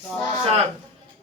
7।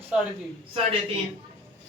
3.5।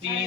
3,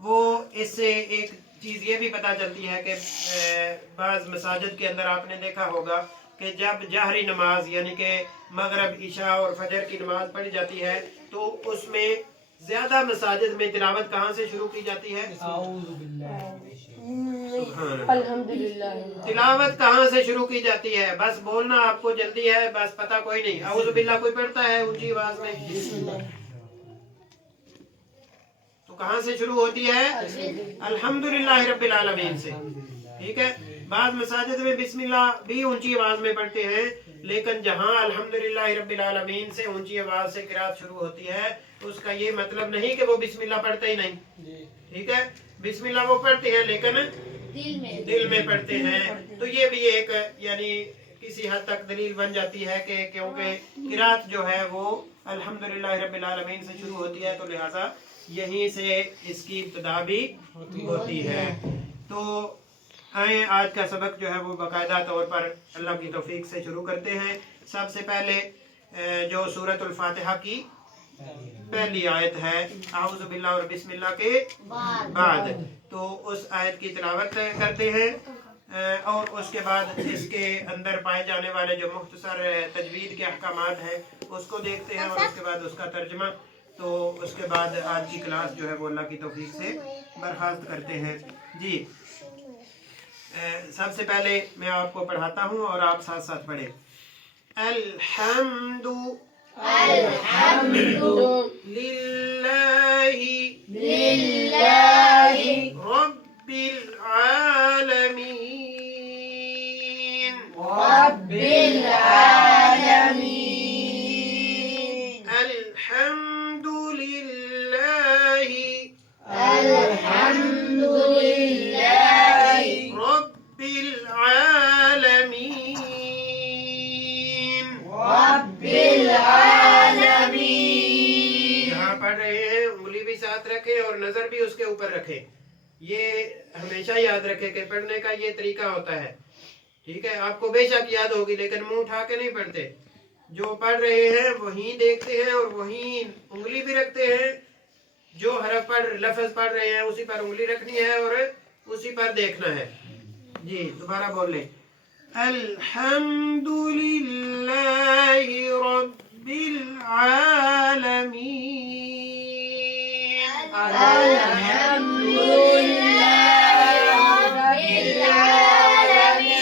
وہ اس سے ایک چیز یہ بھی پتہ چلتی ہے کہ بعض مساجد کے اندر آپ نے دیکھا ہوگا کہ جب جہری نماز یعنی کہ مغرب عشاء اور فجر کی نماز پڑھی جاتی ہے تو اس میں زیادہ مساجد میں تلاوت کہاں سے شروع کی جاتی ہے؟ الحمدللہ تلاوت کہاں سے شروع کی جاتی ہے؟ بس بولنا آپ کو جلدی ہے، بس پتہ کوئی نہیں. اعوذ باللہ کوئی پڑھتا ہے اونچی آواز میں؟ تو کہاں سے شروع ہوتی ہے؟ الحمدللہ رب العالمین سے. ٹھیک ہے. بعض مساجد میں بسم اللہ بھی اونچی آواز میں پڑھتے ہیں، لیکن جہاں الحمدللہ رب العالمین سے اونچی آواز سے قرات شروع ہوتی ہے اس کا یہ مطلب نہیں کہ وہ بسم اللہ پڑھتے ہی نہیں. ٹھیک ہے. بسم اللہ وہ پڑھتے ہیں لیکن دل میں پڑھتے ہیں. تو یہ بھی ایک یعنی کسی حد تک دلیل بن جاتی ہے کہ کیونکہ قرات جو ہے وہ الحمدللہ رب العالمین سے شروع ہوتی ہے، تو لہٰذا یہیں سے اس کی ابتدا بھی ہوتی ہے. تو آئیں آج کا سبق جو ہے وہ باقاعدہ طور پر اللہ کی توفیق سے شروع کرتے ہیں. سب سے پہلے جو سورۃ الفاتحہ کی پہلی آیت ہے اعوذ باللہ اور بسم اللہ کے بعد، تو اس آیت کی تلاوت کرتے ہیں اور اس کے بعد اس کے اندر پائے جانے والے جو مختصر تجوید کے احکامات ہیں اس کو دیکھتے ہیں اور اس کے بعد اس کا ترجمہ. تو اس کے بعد آج کی کلاس جو ہے وہ اللہ کی توفیق سے برخاست کرتے ہیں. جی سب سے پہلے میں آپ کو پڑھاتا ہوں اور آپ ساتھ ساتھ پڑھیں. الحمد للہ رب العالمین الحمد للہ رب العالمین. یہاں پڑھ رہے ہیں انگلی بھی ساتھ رکھیں اور نظر بھی اس کے اوپر رکھیں. یہ ہمیشہ یاد رکھیں کہ پڑھنے کا یہ طریقہ ہوتا ہے. ٹھیک ہے. آپ کو بے شک یاد ہوگی لیکن منہ اٹھا کے نہیں پڑھتے. جو پڑھ رہے ہیں وہیں دیکھتے ہیں اور وہیں انگلی بھی رکھتے ہیں. جو حرف پڑھ لفظ پڑھ رہے ہیں اسی پر انگلی رکھنی ہے اور اسی پر دیکھنا ہے. جی دوبارہ بول لیں. الحمد للہ رب العالمین الحمد للہ رب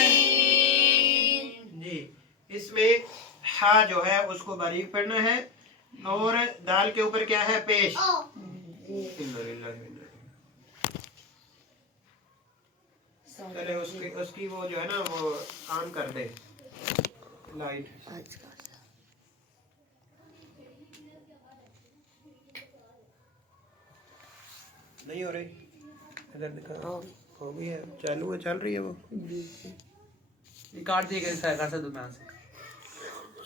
العالمین. جی اس میں ہا جو ہے اس کو باریک پڑھنا ہے اور دال کے اوپر کیا ہے؟ پیش. چلے اس کی وہ جو ہے نا وہ آن کر دے لائٹ. نہیں ہو رہی ادھر دکھا ہو گئی ہے. چالو ہے چل رہی ہے وہ کاٹ دیے گئے کر سکتا ہوں میں سے.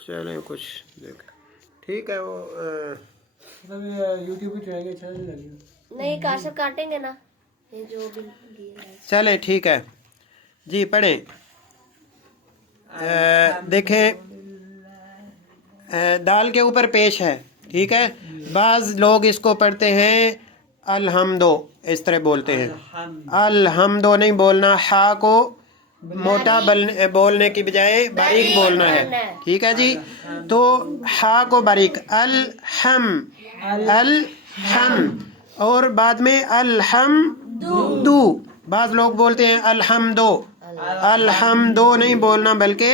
چلیں کچھ دیکھ ٹھیک ہے. وہ یوٹیوب پہ چلیں گے چینل لگے نہیں کاشف کاٹیں گے نا یہ جو بھی چلیں ٹھیک ہے. جی پڑھیں. دیکھیں دال کے اوپر پیش ہے. ٹھیک ہے. بعض لوگ اس کو پڑھتے ہیں الحمدو اس طرح بولتے ہیں. الحمدو نہیں بولنا. ہا کو موٹا بولنے کی بجائے باریک بولنا ہے. ٹھیک ہے جی. تو ہا کو باریک الحم اور بعد میں الحمدو. بعض لوگ بولتے ہیں الحمدو. الحمدو نہیں بولنا بلکہ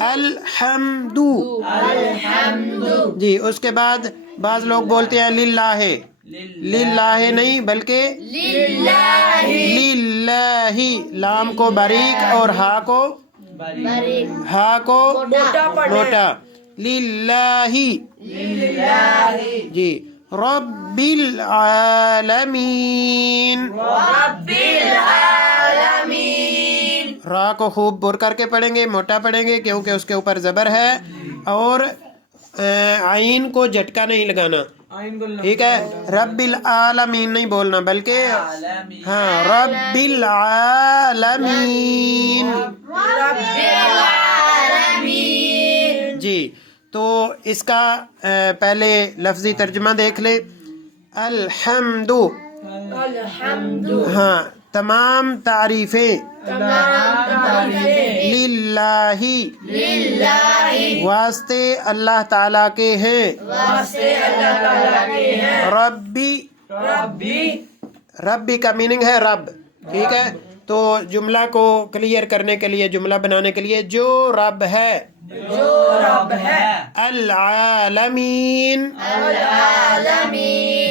الحمدو. جی اس کے بعد بعض لوگ بولتے ہیں للہ. للہ نہیں بلکہ للہ. لام کو باریک اور ہا کو موٹا. للہ. جی رب العالمین. را کو خوب بر کر کے پڑھیں گے، موٹا پڑھیں گے کیونکہ اس کے اوپر زبر ہے. اور عین کو جھٹکا نہیں لگانا. ٹھیک ہے. رب العالمین نہیں بولنا بلکہ ہاں رب العالمین. جی تو اس کا پہلے لفظی ترجمہ دیکھ لیں. الحمد ہاں تمام تعریفیں للہ واسطے اللہ تعالیٰ کے ہیں ربی کا میننگ ہے رب ٹھیک ہے تو جملہ کو کلیئر کرنے کے لیے جملہ بنانے کے لیے جو رب ہے العالمین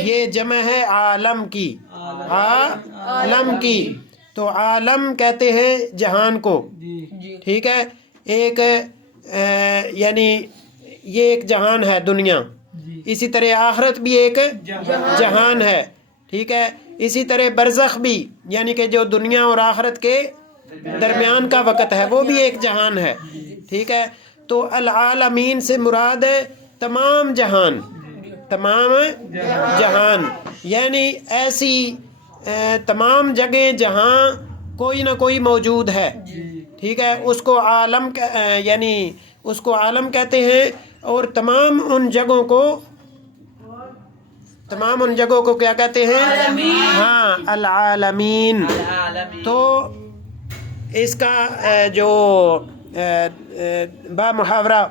یہ جمع ہے عالم کی عالم کی تو عالم کہتے ہیں جہان کو ٹھیک ہے ایک یعنی یہ ایک جہان ہے دنیا اسی طرح آخرت بھی ایک جہان ہے ٹھیک ہے اسی طرح برزخ بھی یعنی کہ جو دنیا اور آخرت کے درمیان کا وقت ہے وہ بھی ایک جہان ہے ٹھیک ہے تو العالمین سے مراد ہے تمام جہان یعنی ایسی تمام جگہیں جہاں کوئی نہ کوئی موجود ہے ٹھیک ہے اس کو عالم یعنی اس کو عالم کہتے ہیں اور تمام ان جگہوں کو کیا کہتے ہیں ہاں العالمین تو اس کا جو با محاورہ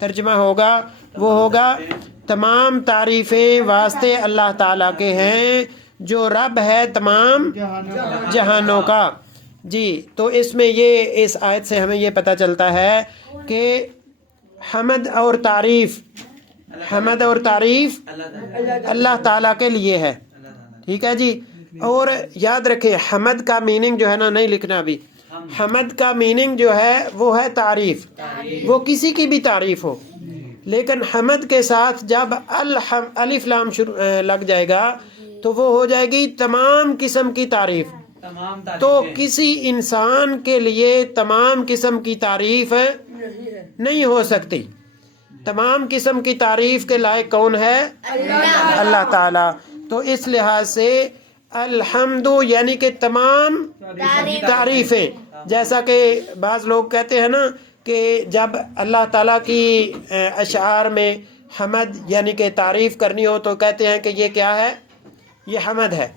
ترجمہ ہوگا وہ ہوگا تمام تعریفیں واسطے اللہ تعالیٰ کے ہیں جو رب ہے تمام جہانوں کا جی تو اس میں یہ اس آیت سے ہمیں یہ پتہ چلتا ہے کہ حمد اور تعریف اللہ تعالیٰ کے لیے ہے ٹھیک ہے جی اور یاد رکھیں حمد کا میننگ جو ہے نا نہیں لکھنا ابھی حمد کا میننگ جو ہے وہ ہے تعریف وہ کسی کی بھی تعریف ہو لیکن حمد کے ساتھ جب الف لام لگ جائے گا تو وہ ہو جائے گی تمام قسم کی تعریف تو کسی انسان کے لیے تمام قسم کی تعریف نہیں ہو سکتی تمام قسم کی تعریف کے لائق کون ہے اللہ تعالیٰ تو اس لحاظ سے الحمد یعنی کہ تمام تعریفیں جیسا کہ بعض لوگ کہتے ہیں نا کہ جب اللہ تعالیٰ کی اشعار میں حمد یعنی کہ تعریف کرنی ہو تو کہتے ہیں کہ یہ کیا ہے یہ حمد ہے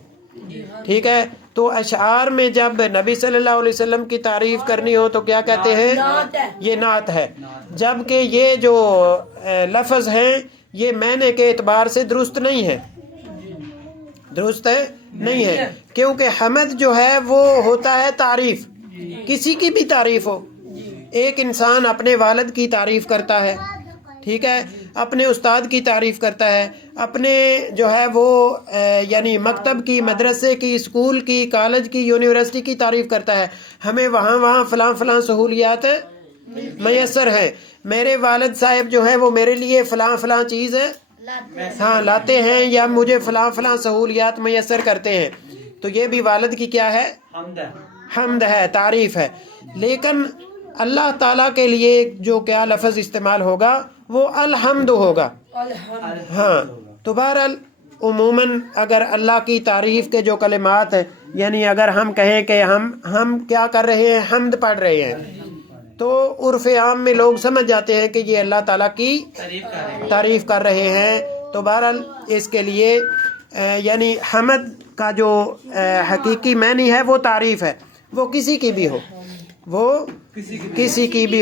ٹھیک ہے تو اشعار میں جب نبی صلی اللہ علیہ وسلم کی تعریف کرنی ہو تو کیا کہتے ہیں یہ نعت ہے جبکہ یہ جو لفظ ہیں یہ معنی کے اعتبار سے درست نہیں ہے کیونکہ حمد جو ہے وہ ہوتا ہے تعریف کسی کی بھی تعریف ہو ایک انسان اپنے والد کی تعریف کرتا ہے ٹھیک ہے اپنے استاد کی تعریف کرتا ہے اپنے جو ہے وہ یعنی مکتب کی مدرسے کی اسکول کی کالج کی یونیورسٹی کی تعریف کرتا ہے ہمیں وہاں فلاں سہولیات میسر ہیں میرے والد صاحب جو ہیں وہ میرے لیے فلاں چیز ہاں لاتے ہیں یا مجھے فلاں سہولیات میسر کرتے ہیں تو یہ بھی والد کی کیا ہے حمد ہے تعریف ہے لیکن اللہ تعالیٰ کے لیے جو کیا لفظ استعمال ہوگا وہ الحمد ہوگا ہاں تو بہرحال عموماً اگر اللہ کی تعریف کے جو کلمات ہیں یعنی اگر ہم کہیں کہ ہم کیا کر رہے ہیں حمد پڑھ رہے ہیں تو عرف عام میں لوگ سمجھ جاتے ہیں کہ یہ اللہ تعالیٰ کی تعریف کر رہے ہیں تو بہرحال اس کے لیے یعنی حمد کا جو حقیقی معنی ہے وہ تعریف ہے وہ کسی کی بھی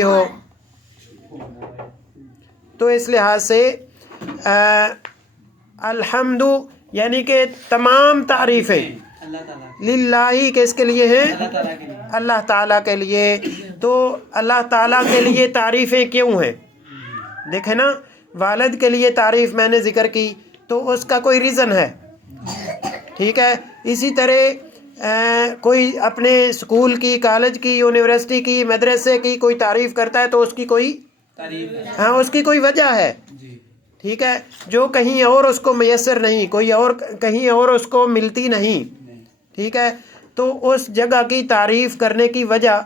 ہو تو اس لحاظ سے الحمد یعنی کہ تمام تعریفیں للہ کس کے لیے ہیں اللہ تعالیٰ کے لیے تو اللہ تعالیٰ کے لیے تعریفیں کیوں ہیں دیکھیں نا والد کے لیے تعریف میں نے ذکر کی تو اس کا کوئی ریزن ہے ٹھیک ہے اسی طرح کوئی اپنے اسکول کی کالج کی یونیورسٹی کی مدرسے کی کوئی تعریف کرتا ہے تو اس کی کوئی وجہ ہے ٹھیک ہے جو کہیں اور اس کو میسر نہیں کوئی اور کہیں اور اس کو ملتی نہیں ٹھیک ہے تو اس جگہ کی تعریف کرنے کی وجہ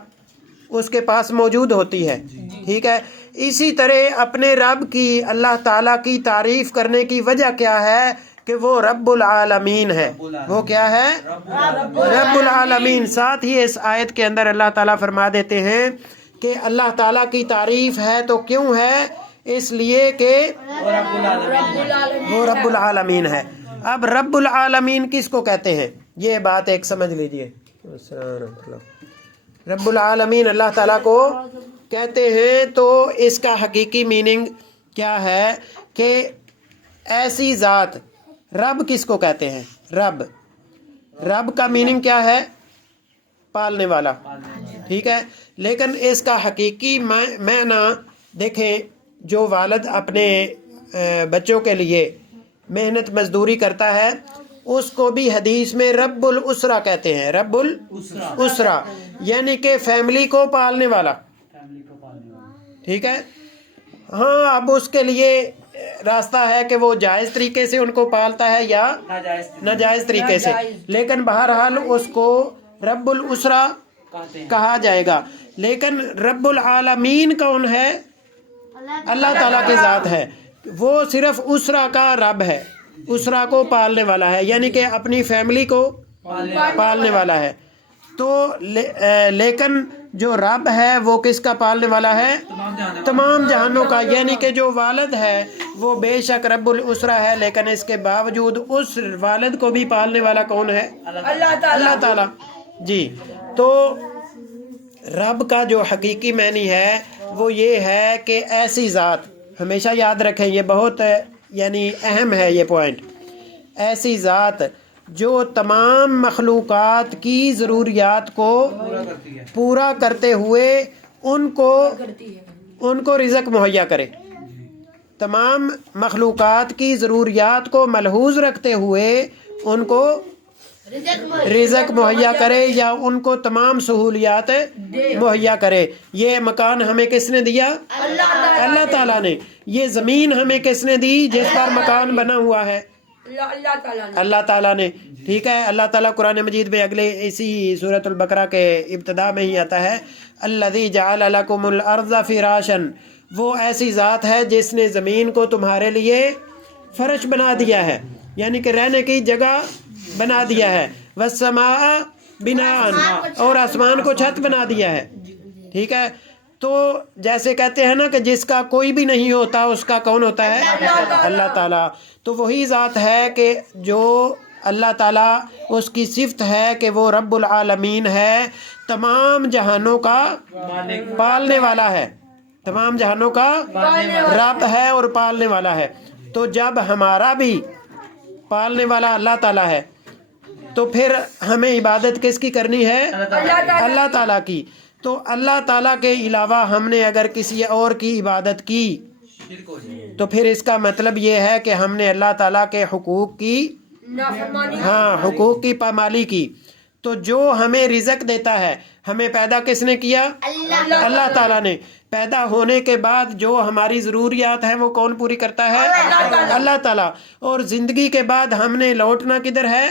اس کے پاس موجود ہوتی ہے ٹھیک ہے اسی طرح اپنے رب کی اللہ تعالیٰ کی تعریف کرنے کی وجہ کیا ہے کہ وہ رب العالمین ہے وہ کیا ہے رب العالمین ساتھ ہی اس آیت کے اندر اللہ تعالیٰ فرما دیتے ہیں کہ اللہ تعالیٰ کی تعریف ہے تو کیوں ہے اس لیے کہ وہ رب العالمین ہے اب رب العالمین کس کو کہتے ہیں؟ یہ بات ایک سمجھ لیجئے. رب العالمین اللہ تعالیٰ کو کہتے ہیں. تو اس کا حقیقی میننگ کیا ہے کہ ایسی ذات. رب کس کو کہتے ہیں؟ رب کا میننگ کیا ہے؟ پالنے والا. ٹھیک ہے، لیکن اس کا حقیقی معنی دیکھیں، جو والد اپنے بچوں کے لیے محنت مزدوری کرتا ہے اس کو بھی حدیث میں رب الاسرہ کہتے ہیں. رب الاسرہ یعنی کہ فیملی کو پالنے والا. ٹھیک ہے. ہاں، اب اس کے لیے راستہ ہے کہ وہ جائز طریقے سے ان کو پالتا ہے یا ناجائز طریقے سے، لیکن بہرحال اس کو رب الاسرہ کہا جائے گا. لیکن رب العالمین کون ہے؟ اللہ تعالیٰ کی ذات ہے. وہ صرف اسرہ کا رب ہے، اسرہ کو پالنے والا ہے، یعنی کہ اپنی فیملی کو پالنے والا ہے. تو لیکن جو رب ہے وہ کس کا پالنے والا ہے؟ تمام جہانوں کا. یعنی کہ جو والد ہے وہ بے شک رب الاسرہ ہے، لیکن اس کے باوجود اس والد کو بھی پالنے والا کون ہے؟ اللہ تعالیٰ. جی، تو رب کا جو حقیقی معنی ہے وہ یہ ہے کہ ایسی ذات، ہمیشہ یاد رکھیں یہ بہت یعنی اہم ہے یہ پوائنٹ، ایسی ذات جو تمام مخلوقات کی ضروریات کو پورا کرتے ہوئے ان کو رزق مہیا کرے. تمام مخلوقات کی ضروریات کو ملحوظ رکھتے ہوئے ان کو رزق مہیا کرے یا ان کو تمام سہولیات مہیا کرے. یہ مکان ہمیں کس نے دیا؟ اللہ تعالیٰ نے. یہ زمین ہمیں کس نے دی جس پر مکان بنا ہوا ہے؟ اللہ تعالیٰ نے. ٹھیک ہے. اللہ تعالیٰ قرآن مجید میں اگلے اسی سورۃ البقرہ کے ابتدا میں ہی آتا ہے، الذی جعل لکم الارض فراشا. وہ ایسی ذات ہے جس نے زمین کو تمہارے لیے فرش بنا دیا ہے، یعنی کہ رہنے کی جگہ بنا دیا ہے. والسماء بناء، اور آسمان کو چھت بنا دیا ہے. ٹھیک ہے. تو جیسے کہتے ہیں نا کہ جس کا کوئی بھی نہیں ہوتا اس کا کون ہوتا ہے؟ اللہ تعالیٰ. تو وہی ذات ہے کہ جو اللہ تعالیٰ، اس کی صفت ہے کہ وہ رب العالمین ہے، تمام جہانوں کا پالنے والا ہے، تمام جہانوں کا رب ہے اور پالنے والا ہے. تو جب ہمارا بھی پالنے والا اللہ تعالیٰ ہے تو پھر ہمیں عبادت کس کی کرنی ہے؟ اللہ تعالیٰ کی. تو اللہ تعالیٰ کے علاوہ ہم نے اگر کسی اور کی عبادت کی تو پھر اس کا مطلب یہ ہے کہ ہم نے اللہ تعالیٰ کے حقوق کی پامالی کی. تو جو ہمیں رزق دیتا ہے، ہمیں پیدا کس نے کیا؟ اللہ تعالیٰ نے. پیدا ہونے کے بعد جو ہماری ضروریات ہیں وہ کون پوری کرتا ہے؟ اللہ تعالیٰ. اور زندگی کے بعد ہم نے لوٹنا کدھر ہے؟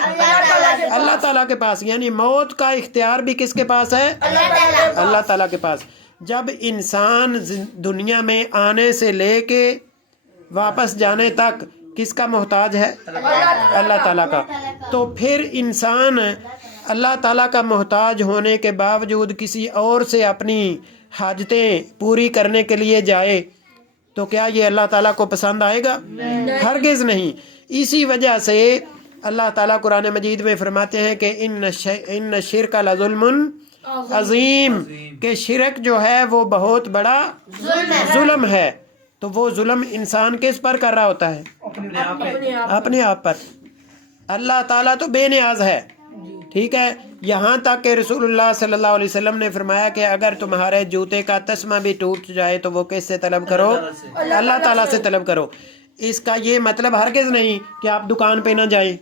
اللہ تعالیٰ کے پاس. یعنی موت کا اختیار بھی کس کے پاس ہے؟ اللہ تعالیٰ کے پاس. جب انسان دنیا میں آنے سے لے کے واپس جانے تک کس کا محتاج ہے؟ اللہ تعالیٰ کا. تو پھر انسان اللہ تعالیٰ کا محتاج ہونے کے باوجود کسی اور سے اپنی حاجتیں پوری کرنے کے لیے جائے تو کیا یہ اللہ تعالیٰ کو پسند آئے گا؟ ہرگز نہیں. اسی وجہ سے اللہ تعالیٰ قرآن مجید میں فرماتے ہیں کہ ان شرک لظلم عظیم، کہ شرک جو ہے وہ بہت بڑا ظلم ہے. تو وہ ظلم انسان کس پر کر رہا ہوتا ہے؟ اپنے آپ پر. اللہ تعالیٰ تو بے نیاز ہے. ٹھیک ہے. یہاں تک کہ رسول اللہ صلی اللہ علیہ وسلم نے فرمایا کہ اگر تمہارے جوتے کا تسمہ بھی ٹوٹ جائے تو وہ کس سے طلب کرو؟ اللہ تعالیٰ سے طلب کرو. اس کا یہ مطلب ہرگز نہیں کہ آپ دکان پہ نہ جائیں.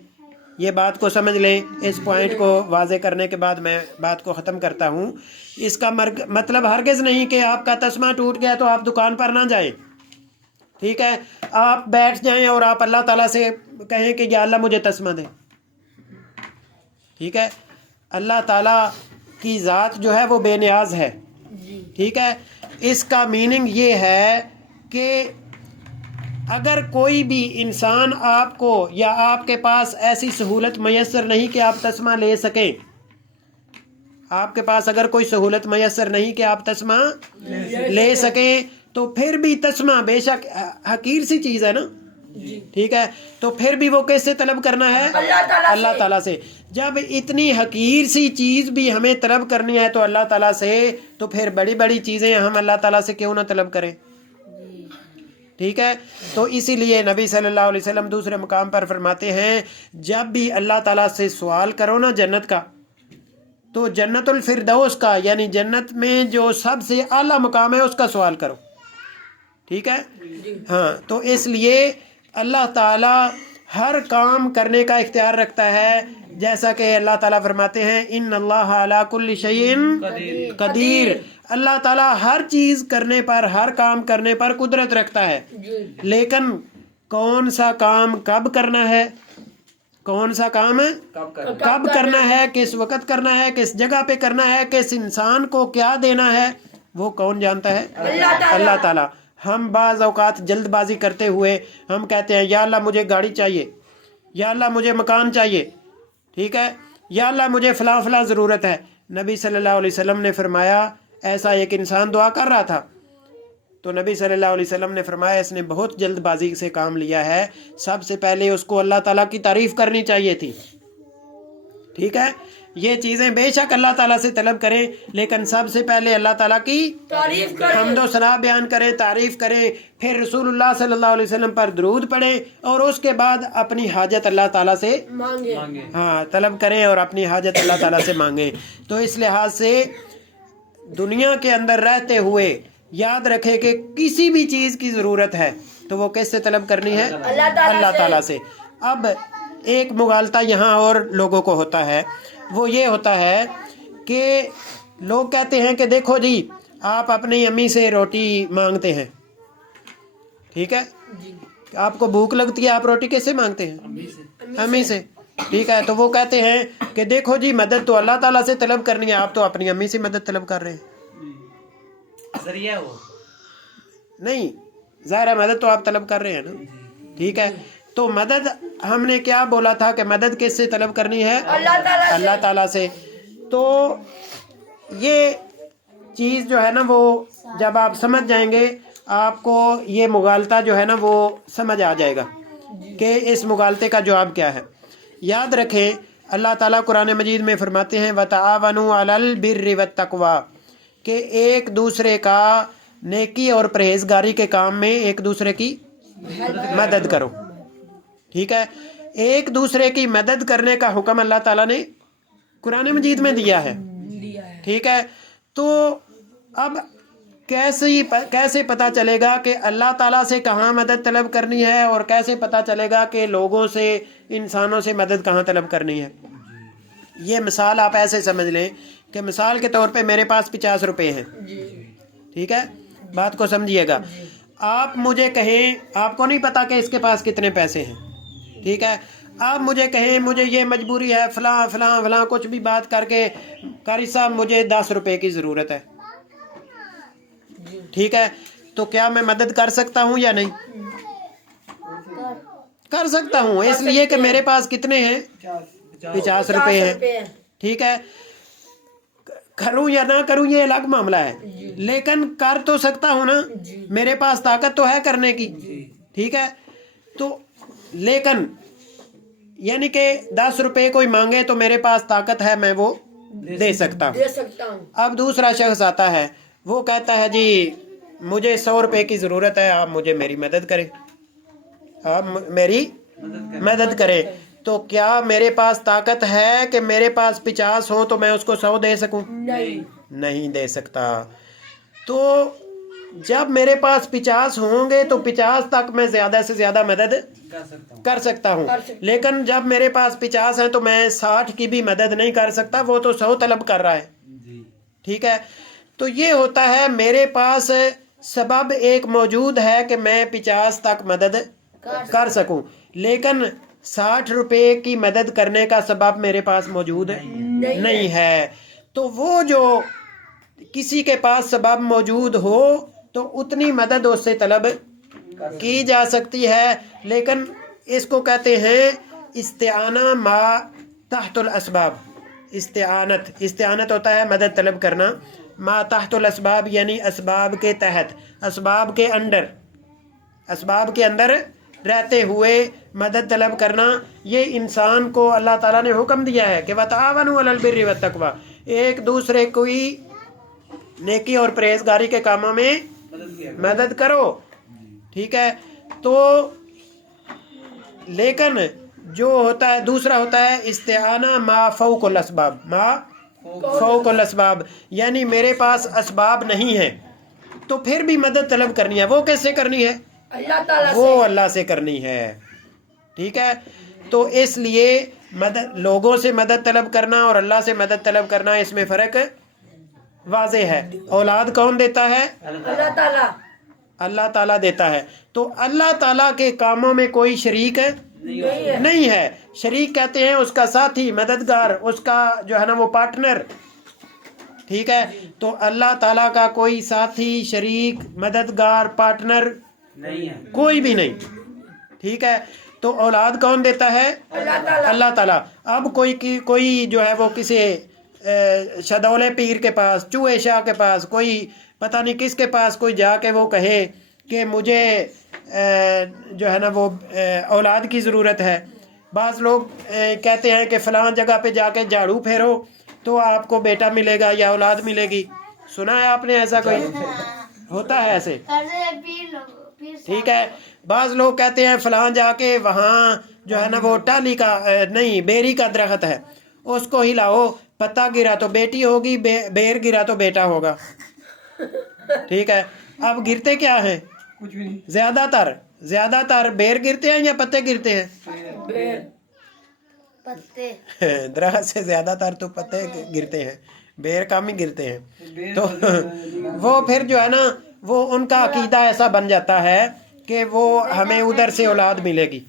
یہ بات کو سمجھ لیں. اس پوائنٹ کو واضح کرنے کے بعد میں بات کو ختم کرتا ہوں. اس کا مطلب ہرگز نہیں کہ آپ کا تسمہ ٹوٹ گیا تو آپ دکان پر نہ جائیں. ٹھیک ہے. آپ بیٹھ جائیں اور آپ اللہ تعالیٰ سے کہیں کہ یا اللہ مجھے تسمہ دے. ٹھیک ہے. اللہ تعالیٰ کی ذات جو ہے وہ بے نیاز ہے. ٹھیک ہے. اس کا میننگ یہ ہے کہ اگر کوئی بھی انسان آپ کو یا آپ کے پاس ایسی سہولت میسر نہیں کہ آپ تسمہ لے سکیں، آپ کے پاس اگر کوئی سہولت میسر نہیں کہ آپ تسمہ لے سکیں، تو پھر بھی تسمہ بے شک حقیر سی چیز ہے نا، ٹھیک ہے، تو پھر بھی وہ کس سے طلب کرنا ہے؟ اللہ تعالیٰ سے۔ جب اتنی حقیر سی چیز بھی ہمیں طلب کرنی ہے تو اللہ تعالیٰ سے، تو پھر بڑی بڑی چیزیں ہم اللہ تعالیٰ سے کیوں نہ طلب کریں؟ ٹھیک ہے، تو اسی لیے نبی صلی اللہ علیہ وسلم دوسرے مقام پر فرماتے ہیں جب بھی اللہ تعالیٰ سے سوال کرو نا جنت کا، تو جنت الفردوس کا، یعنی جنت میں جو سب سے اعلیٰ مقام ہے اس کا سوال کرو۔ ٹھیک ہے، ہاں، تو اس لیے اللہ تعالیٰ ہر کام کرنے کا اختیار رکھتا ہے، جیسا کہ اللہ تعالیٰ فرماتے ہیں ان اللہ علی کل شیء قدیر، اللہ تعالیٰ ہر چیز کرنے پر، ہر کام کرنے پر قدرت رکھتا ہے، لیکن کون سا کام کب کرنا ہے، کون سا کام ہے کب کرنا ہے، کس وقت کرنا ہے، کس جگہ پہ کرنا ہے، کس انسان کو کیا دینا ہے، وہ کون جانتا ہے؟ اللہ تعالیٰ۔ ہم بعض اوقات جلد بازی کرتے ہوئے ہم کہتے ہیں یا اللہ مجھے گاڑی چاہیے، یا اللہ مجھے مکان چاہیے، ٹھیک ہے، یا اللہ مجھے فلاں فلاں ضرورت ہے۔ نبی صلی اللہ علیہ وسلم نے فرمایا ایسا ایک انسان دعا کر رہا تھا تو نبی صلی اللہ علیہ وسلم نے فرمایا اس نے بہت جلد بازی سے کام لیا ہے، سب سے پہلے اس کو اللہ تعالیٰ کی تعریف کرنی چاہیے تھی۔ ٹھیک ہے، یہ چیزیں بے شک اللہ تعالیٰ سے طلب کریں، لیکن سب سے پہلے اللہ تعالیٰ کی حمد و ثنا بیان کریں، تعریف کریں، پھر رسول اللہ صلی اللہ علیہ وسلم پر درود پڑھیں، اور اس کے بعد اپنی حاجت اللہ تعالیٰ سے ہاں طلب کریں اور اپنی حاجت اللہ تعالیٰ سے مانگیں۔ تو اس لحاظ سے دنیا کے اندر رہتے ہوئے یاد رکھیں کہ کسی بھی چیز کی ضرورت ہے تو وہ کس سے طلب کرنی ہے؟ اللہ تعالیٰ سے۔ اب ایک مغالطہ یہاں اور لوگوں کو ہوتا ہے، وہ یہ ہوتا ہے کہ لوگ کہتے ہیں کہ دیکھو جی آپ اپنی امی سے روٹی مانگتے ہیں، ٹھیک ہے، آپ کو بھوک لگتی ہے، آپ روٹی کیسے مانگتے ہیں؟ امی سے، ٹھیک ہے، تو وہ کہتے ہیں کہ دیکھو جی مدد تو اللہ تعالیٰ سے طلب کرنی ہے، آپ تو اپنی امی سے مدد طلب کر رہے ہیں۔ ذریعہ وہ نہیں، ظاہر ہے مدد تو آپ طلب کر رہے ہیں نا، ٹھیک ہے، تو مدد ہم نے کیا بولا تھا کہ مدد کس سے طلب کرنی ہے؟ اللہ تعالیٰ سے۔ تو یہ چیز جو ہے نا وہ جب آپ سمجھ جائیں گے آپ کو یہ مغالطہ جو ہے نا وہ سمجھ آ جائے گا کہ اس مغالطے کا جواب کیا ہے۔ یاد رکھیں اللہ تعالیٰ قرآن مجید میں فرماتے ہیں وَتَعَاوَنُوا عَلَى الْبِرِّ وَالتَّقْوَى، کہ ایک دوسرے کا نیکی اور پرہیزگاری کے کام میں ایک دوسرے کی مدد کرو، ٹھیک ہے، ایک دوسرے کی مدد کرنے کا حکم اللہ تعالیٰ نے قرآن مجید میں دیا ہے، ٹھیک ہے۔ تو اب کیسے پتہ چلے گا کہ اللہ تعالیٰ سے کہاں مدد طلب کرنی ہے، اور کیسے پتہ چلے گا کہ لوگوں سے، انسانوں سے مدد کہاں طلب کرنی ہے؟ یہ مثال آپ ایسے سمجھ لیں کہ مثال کے طور پہ میرے پاس 50 روپے ہیں، ٹھیک ہے، بات کو سمجھیے گا۔ آپ مجھے کہیں، آپ کو نہیں پتا کہ اس کے پاس کتنے پیسے ہیں، ٹھیک ہے، آپ مجھے کہیں مجھے یہ مجبوری ہے، فلاں فلاں فلاں کچھ بھی بات کر کے قاری صاحب مجھے 10 روپے کی ضرورت ہے، ٹھیک ہے، تو کیا میں مدد کر سکتا ہوں یا نہیں؟ کر سکتا ہوں، اس لیے کہ میرے پاس کتنے ہیں؟ 50 روپے ہیں، ٹھیک ہے، کروں یا نہ کروں یہ الگ معاملہ ہے، لیکن کر تو سکتا ہوں نا، میرے پاس طاقت تو ہے کرنے کی، ٹھیک ہے، تو لیکن یعنی کہ 10 روپے کوئی مانگے تو میرے پاس طاقت ہے، میں وہ دے سکتا ہوں۔ اب دوسرا شخص آتا ہے، وہ کہتا ہے جی مجھے 100 روپے کی ضرورت ہے، آپ مجھے میری مدد کریں، آپ میری مدد کریں، تو کیا میرے پاس طاقت ہے کہ میرے پاس 50 ہوں تو میں اس کو 100 دے سکوں؟ نہیں دے سکتا۔ تو جب میرے پاس 50 ہوں گے تو 50 تک میں زیادہ سے زیادہ مدد کر سکتا ہوں، لیکن جب میرے پاس 50 ہیں تو میں 60 کی بھی مدد نہیں کر سکتا، وہ تو 100 طلب کر رہا ہے، ٹھیک ہے۔ تو یہ ہوتا ہے میرے پاس سبب ایک موجود ہے کہ میں 50 تک مدد کر سکوں، لیکن 60 روپے کی مدد کرنے کا سبب میرے پاس موجود نہیں ہے۔ تو وہ جو کسی کے پاس سبب موجود ہو تو اتنی مدد اس سے طلب کی جا سکتی ہے، لیکن اس کو کہتے ہیں استعانہ ما تحت الاسباب۔ استعانت ہوتا ہے مدد طلب کرنا، ما تحت الاسباب یعنی اسباب کے تحت، اسباب کے اندر رہتے ہوئے مدد طلب کرنا، یہ انسان کو اللہ تعالیٰ نے حکم دیا ہے کہ وَتَعَاوَنُوا عَلَى الْبِرِّ وَالتَّقْوَىٰ، ایک دوسرے کی نیکی اور پرہیزگاری کے کاموں میں مدد کرو، ٹھیک ہے۔ تو لیکن جو ہوتا ہے دوسرا ہوتا ہے استعانہ ما فوق الاسباب، ما فوق الاسباب، یعنی میرے پاس اسباب نہیں ہیں تو پھر بھی مدد طلب کرنی ہے، وہ کیسے کرنی ہے؟ اللہ تعالیٰ وہ اللہ سے کرنی ہے، ٹھیک ہے۔ تو اس لیے مدد، لوگوں سے مدد طلب کرنا اور اللہ سے مدد طلب کرنا، اس میں فرق واضح ہے۔ اولاد کون دیتا ہے؟ اللہ تعالیٰ اللہ تعالیٰ دیتا ہے۔ تو اللہ تعالیٰ کے کاموں میں کوئی شریک نہیں ہے۔ شریک کہتے ہیں اس کا ساتھی، مددگار، اس کا جو ہے نا وہ پارٹنر، ٹھیک ہے۔ تو اللہ تعالیٰ کا کوئی ساتھی، شریک، مددگار، پارٹنر نہیں ہے، کوئی بھی نہیں، ٹھیک ہے۔ تو اولاد کون دیتا ہے؟ اللہ تعالیٰ۔ اب کوئی جو ہے وہ کسی شدولے پیر کے پاس، چوہے شاہ کے پاس، کوئی پتہ نہیں کس کے پاس کوئی جا کے وہ کہے کہ مجھے جو ہے نا وہ اولاد کی ضرورت ہے۔ بعض لوگ کہتے ہیں کہ فلاں جگہ پہ جا کے جھاڑو پھیرو تو آپ کو بیٹا ملے گا یا اولاد ملے گی۔ سنا ہے آپ نے ایسا کوئی؟ ہوتا ہے ایسے، ٹھیک ہے۔ بعض لوگ کہتے ہیں فلاں جا کے وہاں جو ہے نا وہ ٹالی کا نہیں بیری کا درخت ہے، اس کو ہلاؤ، پتا گرا تو بیٹی ہوگی، بیر گرا تو بیٹا ہوگا، ٹھیک ہے۔ اب گرتے کیا ہیں؟ کچھ بھی نہیں، زیادہ تر بیر گرتے ہیں یا پتے گرتے ہیں؟ پتے درخت سے زیادہ تر تو پتے گرتے ہیں، بیر کم ہی گرتے ہیں۔ تو وہ پھر جو ہے نا وہ ان کا عقیدہ ایسا بن جاتا ہے کہ وہ ہمیں ادھر سے اولاد ملے گی،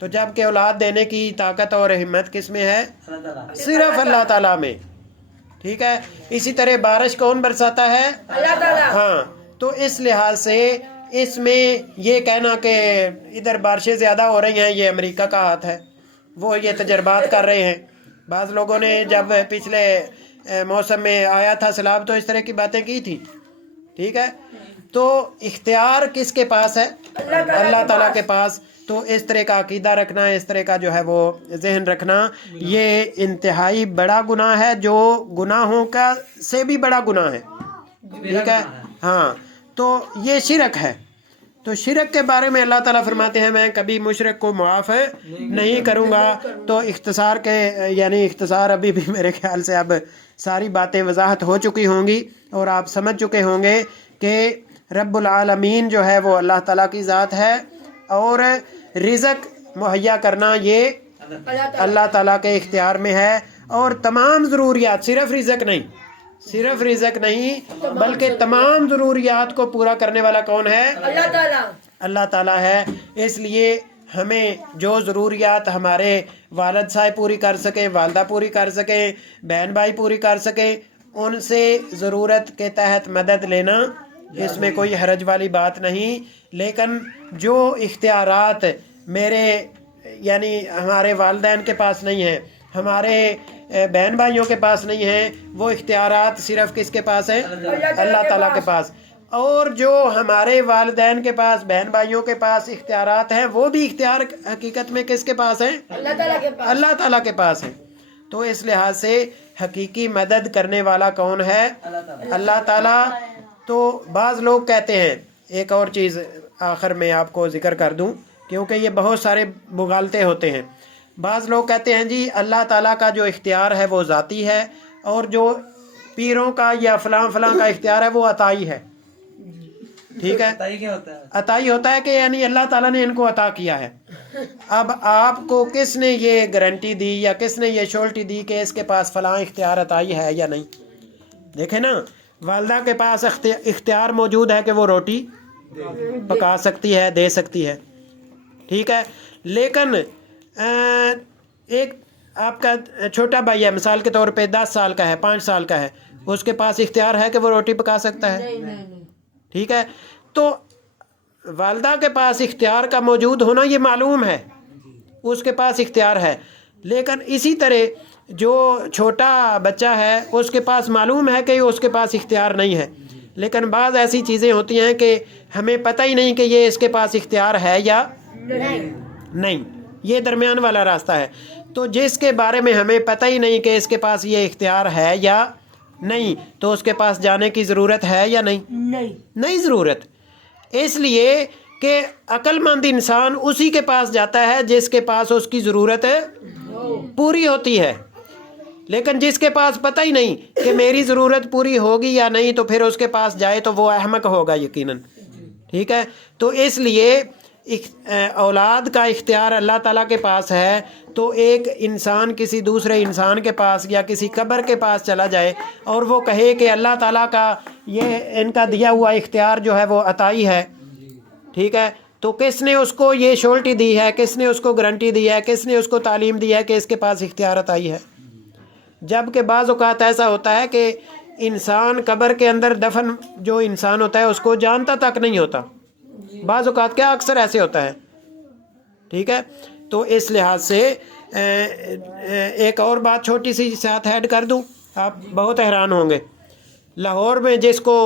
تو جب کہ اولاد دینے کی طاقت اور ہمت کس میں ہے؟ اللہ تعالیٰ۔ صرف اللہ تعالیٰ میں، ٹھیک ہے۔ اسی طرح بارش کون برساتا ہے؟ اللہ تعالیٰ۔ ہاں، تو اس لحاظ سے اس میں یہ کہنا کہ ادھر بارشیں زیادہ ہو رہی ہیں یہ امریکہ کا ہاتھ ہے، وہ یہ تجربات کر رہے ہیں۔ بعض لوگوں نے جب پچھلے موسم میں آیا تھا سیلاب تو اس طرح کی باتیں کی تھی، ٹھیک ہے۔ تو اختیار کس کے پاس ہے؟ اللہ تعالیٰ کے پاس۔ تو اس طرح کا عقیدہ رکھنا، اس طرح کا جو ہے وہ ذہن رکھنا، یہ انتہائی بڑا گناہ ہے، جو گناہوں کا سے بھی بڑا گناہ ہے، ٹھیک ہے۔ ہاں، تو یہ شرک ہے۔ تو شرک کے بارے میں اللہ تعالیٰ فرماتے ہیں میں کبھی مشرک کو معاف نہیں کروں گا۔ تو اختصار کے یعنی اختصار ابھی بھی میرے خیال سے اب ساری باتیں وضاحت ہو چکی ہوں گی اور آپ سمجھ چکے ہوں گے کہ رب العالمین جو ہے وہ اللہ تعالیٰ کی ذات ہے، اور رزق مہیا کرنا یہ اللہ تعالیٰ کے اختیار میں ہے، اور تمام ضروریات، صرف رزق نہیں بلکہ تمام ضروریات کو پورا کرنے والا کون ہے؟ اللہ تعالیٰ۔ اللہ تعالیٰ ہے۔ اس لیے ہمیں جو ضروریات ہمارے والد صاحب پوری کر سکیں، والدہ پوری کر سکیں، بہن بھائی پوری کر سکیں، ان سے ضرورت کے تحت مدد لینا، اس میں کوئی حرج والی بات نہیں۔ لیکن جو اختیارات میرے یعنی ہمارے والدین کے پاس نہیں ہیں، ہمارے بہن بھائیوں کے پاس نہیں ہیں، وہ اختیارات صرف کس کے پاس ہیں؟ اللہ تعالیٰ کے پاس۔ اور جو ہمارے والدین کے پاس، بہن بھائیوں کے پاس اختیارات ہیں، وہ بھی اختیار حقیقت میں کس کے پاس ہیں؟ اللہ تعالیٰ کے پاس۔ اللہ تعالیٰ کے پاس ہیں۔ تو اس لحاظ سے حقیقی مدد کرنے والا کون ہے؟ اللہ تعالیٰ۔ تو بعض لوگ کہتے ہیں، ایک اور چیز آخر میں آپ کو ذکر کر دوں کیونکہ یہ بہت سارے مغالطے ہوتے ہیں۔ بعض لوگ کہتے ہیں جی اللہ تعالیٰ کا جو اختیار ہے وہ ذاتی ہے، اور جو پیروں کا یا فلاں کا اختیار ہے وہ عطائی ہے، ٹھیک ہے۔ عطائی کیا ہوتا ہے؟ عطائی ہوتا ہے کہ یعنی اللہ تعالیٰ نے ان کو عطا کیا ہے۔ اب آپ کو کس نے یہ گارنٹی دی یا کس نے یہ شورٹی دی کہ اس کے پاس فلاں اختیار عطائی ہے یا نہیں؟ دیکھیں نا، والدہ کے پاس اختیار موجود ہے کہ وہ روٹی پکا سکتی ہے، دے سکتی ہے، ٹھیک ہے۔ لیکن ایک آپ کا چھوٹا بھائی ہے، مثال کے طور پہ 10 سال کا ہے، 5 سال کا ہے، اس کے پاس اختیار ہے کہ وہ روٹی پکا سکتا ہے، ٹھیک ہے۔ تو والدہ کے پاس اختیار کا موجود ہونا یہ معلوم ہے، اس کے پاس اختیار ہے۔ لیکن اسی طرح جو چھوٹا بچہ ہے اس کے پاس معلوم ہے کہ اس کے پاس اختیار نہیں ہے، لیکن بعض ایسی چیزیں ہوتی ہیں کہ ہمیں پتہ ہی نہیں کہ یہ اس کے پاس اختیار ہے یا نہیں، یہ درمیان والا راستہ ہے. تو جس کے بارے میں ہمیں پتہ ہی نہیں کہ اس کے پاس یہ اختیار ہے یا نہیں، تو اس کے پاس جانے کی ضرورت ہے یا نہیں؟ نہیں ضرورت. اس لیے کہ عقل مند انسان اسی کے پاس جاتا ہے جس کے پاس اس کی ضرورت پوری ہوتی ہے. لیکن جس کے پاس پتہ ہی نہیں کہ میری ضرورت پوری ہوگی یا نہیں، تو پھر اس کے پاس جائے تو وہ احمق ہوگا یقیناً. ٹھیک ہے. تو اس لیے اولاد کا اختیار اللہ تعالیٰ کے پاس ہے. تو ایک انسان کسی دوسرے انسان کے پاس یا کسی قبر کے پاس چلا جائے اور وہ کہے کہ اللہ تعالیٰ کا یہ ان کا دیا ہوا اختیار جو ہے وہ عطائی ہے، ٹھیک ہے، تو کس نے اس کو یہ شورٹی دی ہے، کس نے اس کو گارنٹی دی ہے، کس نے اس کو تعلیم دی ہے کہ اس کے پاس اختیار عطائی ہے؟ جبکہ بعض اوقات ایسا ہوتا ہے کہ انسان قبر کے اندر دفن جو انسان ہوتا ہے اس کو جانتا تک نہیں ہوتا. بعض اوقات کیا اکثر ایسے ہوتا ہے. ٹھیک ہے. تو اس لحاظ سے ایک اور بات چھوٹی سی ساتھ ایڈ کر دوں، آپ بہت حیران ہوں گے. لاہور میں جس کو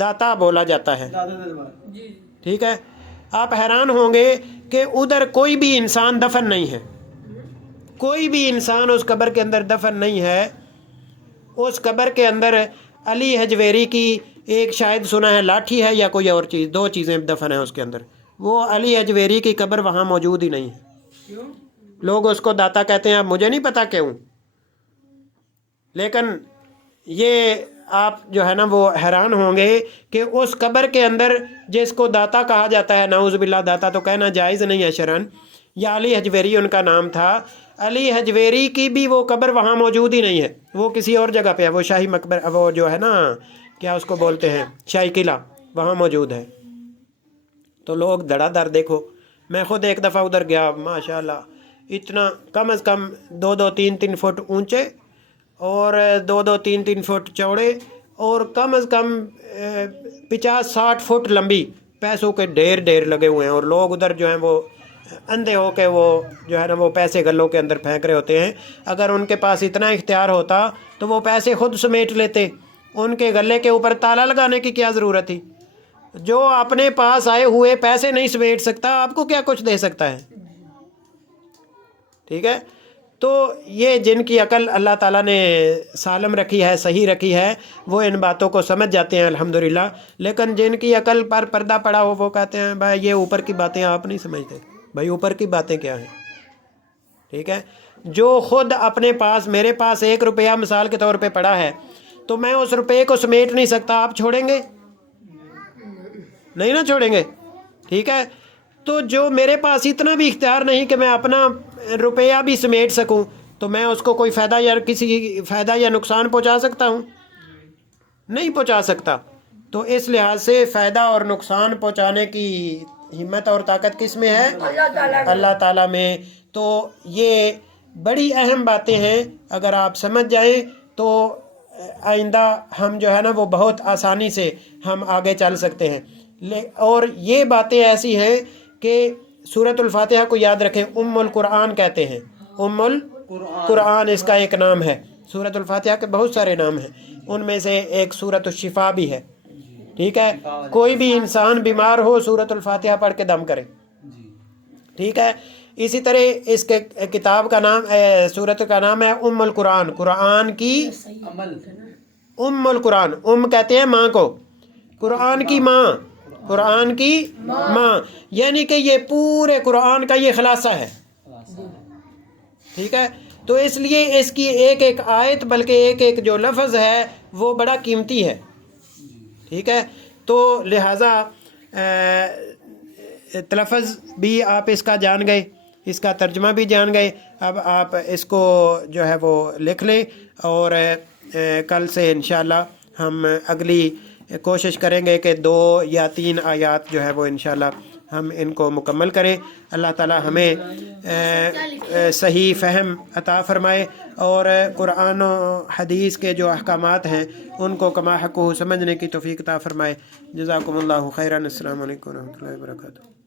داتا بولا جاتا ہے، ٹھیک ہے، آپ حیران ہوں گے کہ ادھر کوئی بھی انسان دفن نہیں ہے. کوئی بھی انسان اس قبر کے اندر دفن نہیں ہے. اس قبر کے اندر علی حجویری کی ایک شاید سنا ہے لاٹھی ہے یا کوئی اور چیز، 2 چیزیں دفن ہیں اس کے اندر. وہ علی حجویری کی قبر وہاں موجود ہی نہیں ہے. لوگ اس کو داتا کہتے ہیں، اب مجھے نہیں پتا کیوں، لیکن یہ آپ جو ہے نا وہ حیران ہوں گے کہ اس قبر کے اندر جس کو داتا کہا جاتا ہے، نعوذ باللہ داتا تو کہنا جائز نہیں ہے شرعن، یا علی حجویری ان کا نام تھا. علی حجویری کی بھی وہ قبر وہاں موجود ہی نہیں ہے، وہ کسی اور جگہ پہ ہے. وہ شاہی مقبر، وہ جو ہے نا کیا اس کو بولتے ہیں، شاہی قلعہ، وہاں موجود ہے. تو لوگ دھڑا دھڑ دیکھو. میں خود ایک دفعہ ادھر گیا، ماشاءاللہ اتنا کم از کم 2-2 3-3 فٹ اونچے اور 2-2 3-3 فٹ چوڑے اور کم از کم 50-60 فٹ لمبی پیسوں کے ڈھیر لگے ہوئے ہیں. اور لوگ ادھر جو ہیں وہ اندھے ہو کے وہ جو ہے نا وہ پیسے گلوں کے اندر پھینک رہے ہوتے ہیں. اگر ان کے پاس اتنا اختیار ہوتا تو وہ پیسے خود سمیٹ لیتے. ان کے گلے کے اوپر تالا لگانے کی کیا ضرورت تھی؟ جو اپنے پاس آئے ہوئے پیسے نہیں سمیٹ سکتا، آپ کو کیا کچھ دے سکتا ہے؟ ٹھیک ہے. تو یہ جن کی عقل اللہ تعالیٰ نے سالم رکھی ہے، صحیح رکھی ہے، وہ ان باتوں کو سمجھ جاتے ہیں الحمدللہ. لیکن جن کی عقل پر پردہ پڑا ہو وہ کہتے ہیں بھائی یہ اوپر کی باتیں آپ نہیں سمجھتے. بھائی اوپر کی باتیں کیا ہیں؟ ٹھیک ہے. جو خود اپنے پاس، میرے پاس 1 روپیہ مثال کے طور پہ پڑا ہے تو میں اس روپے کو سمیٹ نہیں سکتا، آپ چھوڑیں گے؟ نہیں نا چھوڑیں گے. ٹھیک ہے. تو جو میرے پاس اتنا بھی اختیار نہیں کہ میں اپنا روپیہ بھی سمیٹ سکوں، تو میں اس کو کوئی فائدہ یا کسی فائدہ یا نقصان پہنچا سکتا ہوں؟ نہیں پہنچا سکتا. تو اس لحاظ سے فائدہ اور نقصان پہنچانے کی ہمت اور طاقت کس میں ہے؟ اللہ تعالیٰ میں. تو یہ بڑی اہم باتیں ہیں. اگر آپ سمجھ جائیں تو آئندہ ہم جو ہے نا وہ بہت آسانی سے ہم آگے چل سکتے ہیں. اور یہ باتیں ایسی ہیں کہ سورۃ الفاتحہ کو یاد رکھیں، ام القرآن کہتے ہیں. ام القرآن اس کا ایک نام ہے. سورۃ الفاتحہ کے بہت سارے نام ہیں، ان میں سے ایک سورۃ الشفا بھی ہے. ٹھیک ہے. کوئی بھی انسان بیمار ہو سورۃ الفاتحہ پڑھ کے دم کرے. ٹھیک ہے. اسی طرح اس کے کتاب کا نام، سورۃ کا نام ہے ام القرآن، قرآن کی ام القرآن. ام کہتے ہیں ماں کو، قرآن کی ماں، قرآن کی ماں، یعنی کہ یہ پورے قرآن کا یہ خلاصہ ہے. ٹھیک ہے. تو اس لیے اس کی ایک ایک آیت بلکہ ایک ایک جو لفظ ہے وہ بڑا قیمتی ہے. ٹھیک ہے. تو لہٰذا تلفظ بھی آپ اس کا جان گئے، اس کا ترجمہ بھی جان گئے. اب آپ اس کو جو ہے وہ لکھ لیں اور کل سے انشاءاللہ ہم اگلی کوشش کریں گے کہ 2 یا 3 آیات جو ہے وہ انشاءاللہ ہم ان کو مکمل کریں. اللہ تعالی ہمیں صحیح فہم عطا فرمائے اور قرآن و حدیث کے جو احکامات ہیں ان کو کما حقہ سمجھنے کی توفیق عطا فرمائے. جزاکم اللہ خیرا. السلام علیکم و رحمۃ اللہ وبرکاتہ.